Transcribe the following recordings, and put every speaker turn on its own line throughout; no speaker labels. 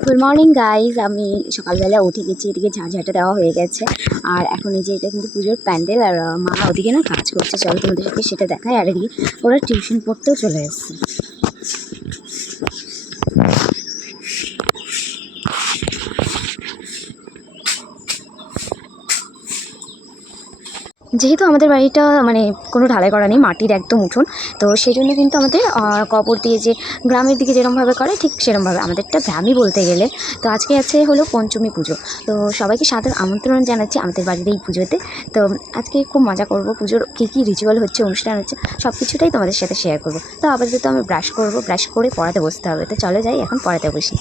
Good morning guys আমি সকালবেলা উঠে গেছি, এদিকে ঝাঁঝাটা দেওয়া হয়ে গেছে। আর এখন এই যে এটা কিন্তু পুজোর প্যান্ডেল, আর মা ওদিকে না কাজ করছে। চলো তোমাদের সাথে সেটা দেখায় আর এদিকে ওরা টিউশন পড়তেও চলে এসছে। যেহেতু আমাদের বাড়িটা মানে কোনো ঢালাই করা নেই, মাটির একদম উঠোন, তো সেই জন্য কিন্তু আমাদের কবর দিয়ে যে গ্রামের দিকে যেরমভাবে করে, ঠিক সেরমভাবে। আমাদেরটা গ্রামই বলতে গেলে। তো আজকে আছে হলো পঞ্চমী পুজো। তো সবাইকে সাদর আমন্ত্রণ জানাচ্ছি আমাদের বাড়ির এই পুজোতে। তো আজকে খুব মজা করব পুজোর, কী কী রিচুয়াল হচ্ছে, অনুষ্ঠান হচ্ছে সব কিছুটাই তোমাদের সাথে শেয়ার করব। তো আপাতত আমি ব্রাশ করব ব্রাশ করে পড়াতে বসতে হবে। তো চলে যাই, এখন পড়াতে বসি।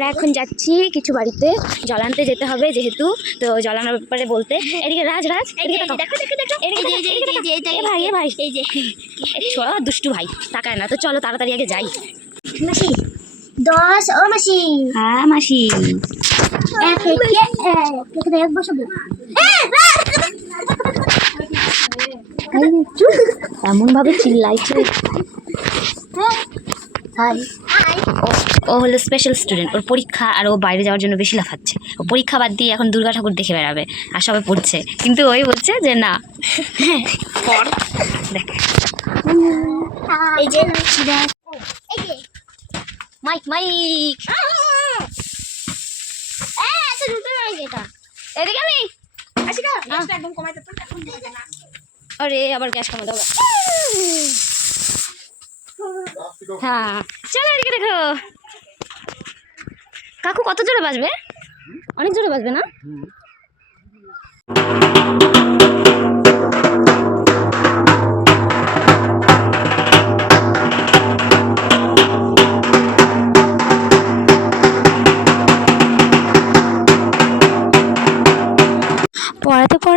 আমরা এখন যাচ্ছি কিছু বাড়িতে। জল আনতে যেতে হবে যেহেতু। তো জল আনার ব্যাপারে বলতে। এদিকে রাজ রাজ ভাই ভাই। এই যে। ছোড়া দুষ্টু ভাই তাকায় না। তো চলো তাড়াতাড়ি আগে যাই।
মাসি দশ ও মাসি।
হ্যাঁ মাসি।
এক এক বসাবো
এমন ভাবে চিল্লাইছে হাই। ও হলো স্পেশাল স্টুডেন্ট ওর পরীক্ষা আর ও বাইরে যাওয়ার জন্য বেশি লাফাচ্ছে। ও পরীক্ষা বাদ দিয়ে এখন দুর্গা ঠাকুর দেখে বেড়াবে আর সবাই পড়ছে। কিন্তু ওই বলছে যে না। পড়। দেখ।
এই যে
মাইক মাইক।
আচ্ছা
এদিকে আমি। আরে আবার গ্যাস কমাতে হবে। হ্যাঁ। চলো এদিকে দেখো। কাকু কত জোরে বাজবে? অনেক জোরে বাজবে না?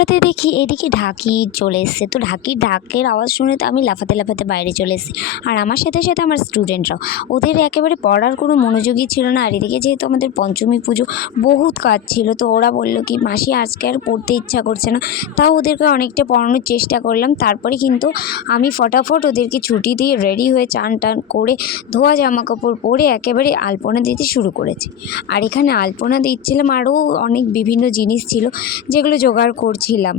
পড়াতে দেখি এদিকে ঢাকি চলে এসছে। তো ঢাকির ঢাকের আওয়াজ শুনে তো আমি লাফাতে লাফাতে বাইরে চলে এসেছি। আর আমার সাথে সাথে আমার স্টুডেন্টরাও ওদের একেবারে পড়ার কোনো মনোযোগী ছিল না। আর এদিকে যেহেতু আমাদের পঞ্চমী পুজো বহুত কাজ ছিল, তো ওরা বলল কি, মাসি, আজকে আর পড়তে ইচ্ছা করছে না। তাও ওদেরকে অনেকটা পড়ানোর চেষ্টা করলাম। তারপরে কিন্তু আমি ফটাফট ওদেরকে ছুটি দিয়ে রেডি হয়ে চান টান করে ধোয়া জামা কাপড় পরে একেবারে আলপনা দিতে শুরু করেছি। আর এখানে আলপনা দিচ্ছিলাম আরও অনেক বিভিন্ন জিনিস ছিল, যেগুলো জোগাড় করছিলাম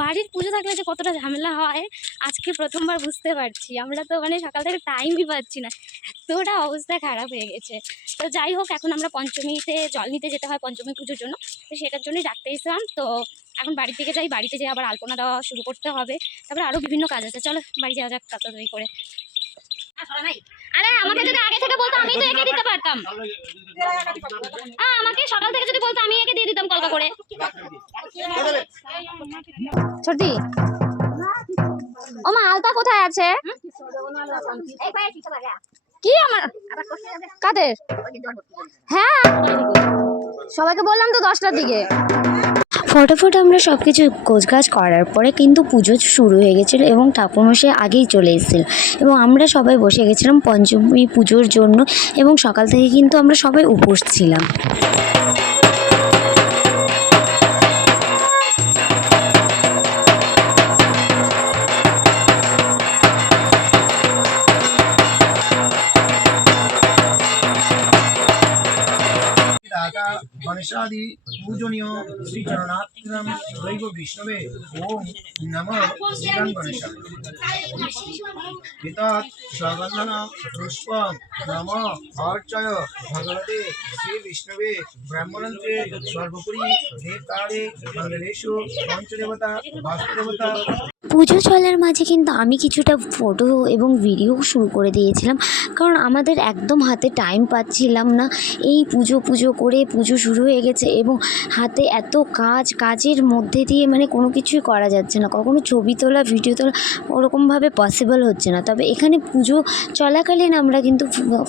বাড়ির পুজো থাকলে যে কতটা ঝামেলা হয়, আজকে প্রথমবার বুঝতে পারছি। আমরা তো মানে সকাল থেকে টাইমই পাচ্ছি না। এতটা অবস্থা খারাপ হয়ে গেছে। তো যাই হোক, এখন আমরা পঞ্চমীতে জল নিতে যেতে হয় পঞ্চমী পুজোর জন্য। তো সেটার জন্যই ডাকতে এসেছিলাম। তো এখন বাড়ির দিকে যাই, বাড়িতে যেয়ে আবার আলপনা দেওয়া শুরু করতে হবে। তারপরে আরও বিভিন্ন কাজ আছে। চলো, বাড়ি যাওয়া যাক তাড়াতাড়ি করে। আমাকে যদি আগে থেকে বলতো আমি তো একে দিতে পারতাম। আমাকে সকাল থেকে যদি বলতো একে দিয়ে দিতাম করে। ছোটি ও মা আলতা কোথায় আছে? কি আমার? কাদের? হ্যাঁ। সবাইকে বললাম তো দশটার দিকে। ফটাফট আমরা সব কিছু গোছগাছ করার পরে কিন্তু পুজো শুরু হয়ে গেছিল এবং ঠাকুরমশাই আগেই চলে এসেছিল। এবং আমরা সবাই বসে গেছিলাম পঞ্চমী পুজোর জন্য এবং সকাল থেকে কিন্তু আমরা সবাই উপোস ছিলাম।
দাতা গণেশাদি পূজনীয় শ্রী চরণাত্মম দৈব বিষ্ণবে ওম নম শ্রীরাম গণেশায়। এতৎ সগন্ধন পুষ্পম নম অর্চয় ভগবতে শ্রী বিষ্ণবে ব্রহ্মণন্ত্রে সর্বোপরি দেবতারে মঙ্গলেশু পঞ্চদেবতা, বাস্তুদেবতা
পুজো চলার মাঝে কিন্তু আমি কিছুটা ফটো এবং ভিডিও শুরু করে দিয়েছিলাম। কারণ আমাদের একদম হাতে টাইম পাচ্ছিলাম না। এই পুজো পুজো করে পুজো শুরু হয়ে গেছে এবং হাতে এত কাজ, কাজের মধ্যে দিয়ে মানে কোনো কিছুই করা যাচ্ছে না। কখনো ছবি তোলা ভিডিও তোলা ওরকমভাবে পসিবল হচ্ছে না। তবে এখানে পুজো চলাকালীন আমরা কিন্তু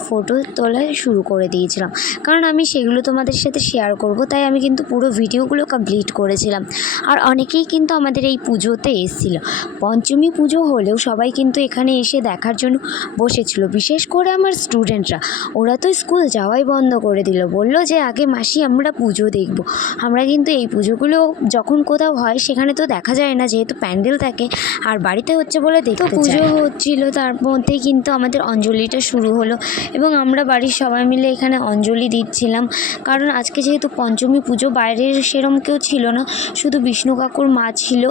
ফটো তোলা শুরু করে দিয়েছিলাম। কারণ আমি সেগুলো তোমাদের সাথে শেয়ার করব, তাই আমি কিন্তু পুরো ভিডিওগুলো কমপ্লিট করেছিলাম। আর অনেকেই কিন্তু আমাদের এই পুজোতে এসেছিল। পঞ্চমী পুজো হলেও সবাই কিন্তু এখানে এসে দেখার জন্য বসেছিল। বিশেষ করে আমার স্টুডেন্টরা ওরা তো স্কুল যাওয়াই বন্ধ করে দিল। বলল যে আগে মাসি আমরা পুজো দেখব। আমরা কিন্তু এই পুজোগুলো যখন কোথাও হয় সেখানে তো দেখা যায় না যেহেতু প্যান্ডেল থাকে। আর বাড়িতে হচ্ছে বলে দেখতে পুজো হচ্ছিল তার মধ্যেই কিন্তু আমাদের অঞ্জলিটা শুরু হলো। এবং আমরা বাড়ির সবাই মিলে এখানে অঞ্জলি দিচ্ছিলাম। কারণ আজকে যেহেতু পঞ্চমী পুজো বাইরের সেরম কেউ ছিল না। শুধু বিষ্ণু কাকুর মা ছিল।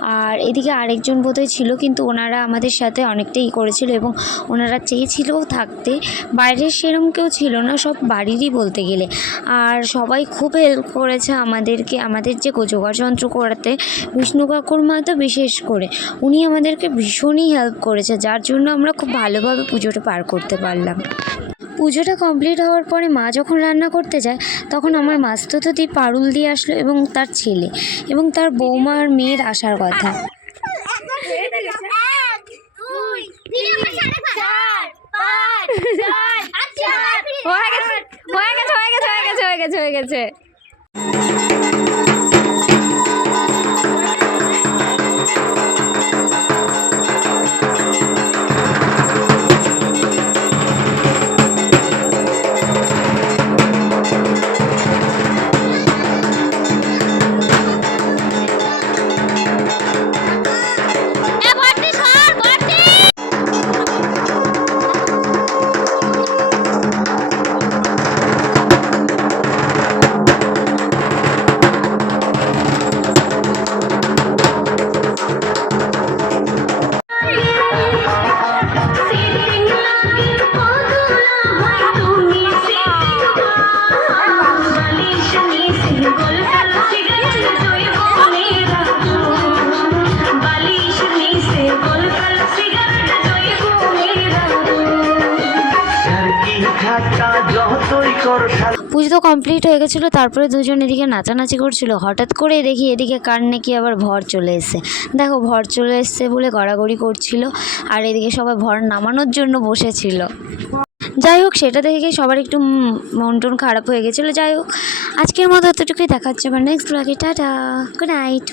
আর এদিকে আরেকজন বোধহয় ছিল, কিন্তু ওনারা আমাদের সাথে অনেকটাই করেছিল এবং ওনারা চেয়েছিলও থাকতে। বাইরের সেরম কেউ ছিল না, সব বাড়িরই বলতে গেলে। আর সবাই খুব হেল্প করেছে আমাদেরকে, আমাদের যে জোগাড় যন্ত্র করাতে, বিষ্ণু কাকুর মা তো বিশেষ করে। উনি আমাদেরকে ভীষণই হেল্প করেছে, যার জন্য আমরা খুব ভালোভাবে পুজোটা পার করতে পারলাম। পুজোটা কমপ্লিট হওয়ার পরে মা যখন রান্না করতে যায়, তখন আমার মাস্ততো দি পারুল দিয়ে আসলো এবং তার ছেলে এবং তার বৌমা আর মেয়ের আসার কথা। হয়ে গেছে হয়ে গেছে হয়ে গেছে হয়ে গেছে হয়ে গেছে। পুজো তো কমপ্লিট হয়ে গেছিল, তারপরে দুজন এদিকে নাচানাচি করছিল। হঠাৎ করে দেখি এদিকে কার নাকি আবার ভর চলে এসছে। দেখো, ভর চলে এসছে বলে গড়াগড়ি করছিল আর এদিকে সবাই ভর নামানোর জন্য বসেছিল। যাই হোক, সেটা দেখে সবার একটু মন টন খারাপ হয়ে গেছিল। যাই হোক, আজকের মতো এতটুকুই। দেখাচ্ছে আবার নেক্সট ব্লগে টাটা গুড নাইট